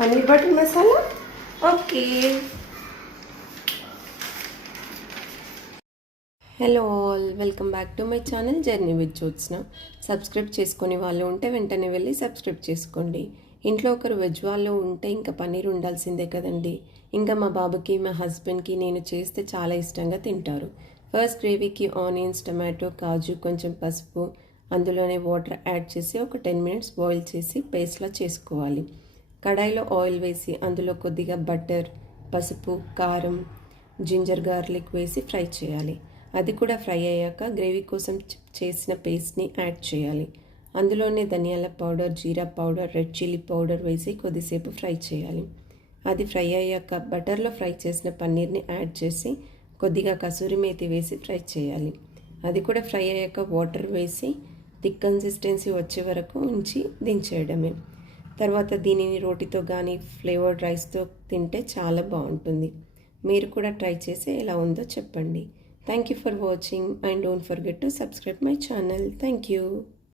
Paneer butter masala. Okay. Hello all, welcome back to my channel journey with Jyotsna. Subscribe చేసుకునే వాళ్ళు ఉంటే వెంటనే వెళ్ళి సబ్స్క్రైబ్ చేసుకోండి. ఇంట్లో ఒకరు వెజ్ వాళ్ళు ఉంటే ఇంకా పన్నీర్ ఉండాల్సిందే కదండి. ఇంకా మా బాబుకి, మా హస్బెండ్కి నేను చేస్తే చాలా ఇష్టంగా తింటారు. ఫస్ట్ గ్రేవీకి ఆనియన్స్, టమాటో, కాజు, కొంచెం పసుపు, అందులోనే వాటర్ యాడ్ చేసి ఒక 10 మినిట్స్ బాయిల్ చేసి పేస్ట్లా చేసుకోవాలి. కడాయిలో ఆయిల్ వేసి అందులో కొద్దిగా బటర్, పసుపు, కారం, జింజర్ గార్లిక్ వేసి ఫ్రై చేయాలి. అది కూడా ఫ్రై అయ్యాక గ్రేవీ కోసం చేసిన పేస్ట్ని యాడ్ చేయాలి. అందులోనే ధనియాల పౌడర్, జీరా పౌడర్, రెడ్ చిల్లీ పౌడర్ వేసి కొద్దిసేపు ఫ్రై చేయాలి. అది ఫ్రై అయ్యాక బటర్లో ఫ్రై చేసిన పన్నీర్ని యాడ్ చేసి కొద్దిగా కసూరి మేతి వేసి ఫ్రై చేయాలి. అది కూడా ఫ్రై అయ్యాక వాటర్ వేసి థిక్ కన్సిస్టెన్సీ వచ్చే వరకు ఉంచి దించేయడమే. తర్వాత దీనిని రోటితో కానీ ఫ్లేవర్డ్ రైస్తో తింటే చాలా బాగుంటుంది. మీరు కూడా ట్రై చేసి ఎలా ఉందో చెప్పండి. Thank you for watching and don't forget to subscribe my channel. Thank you.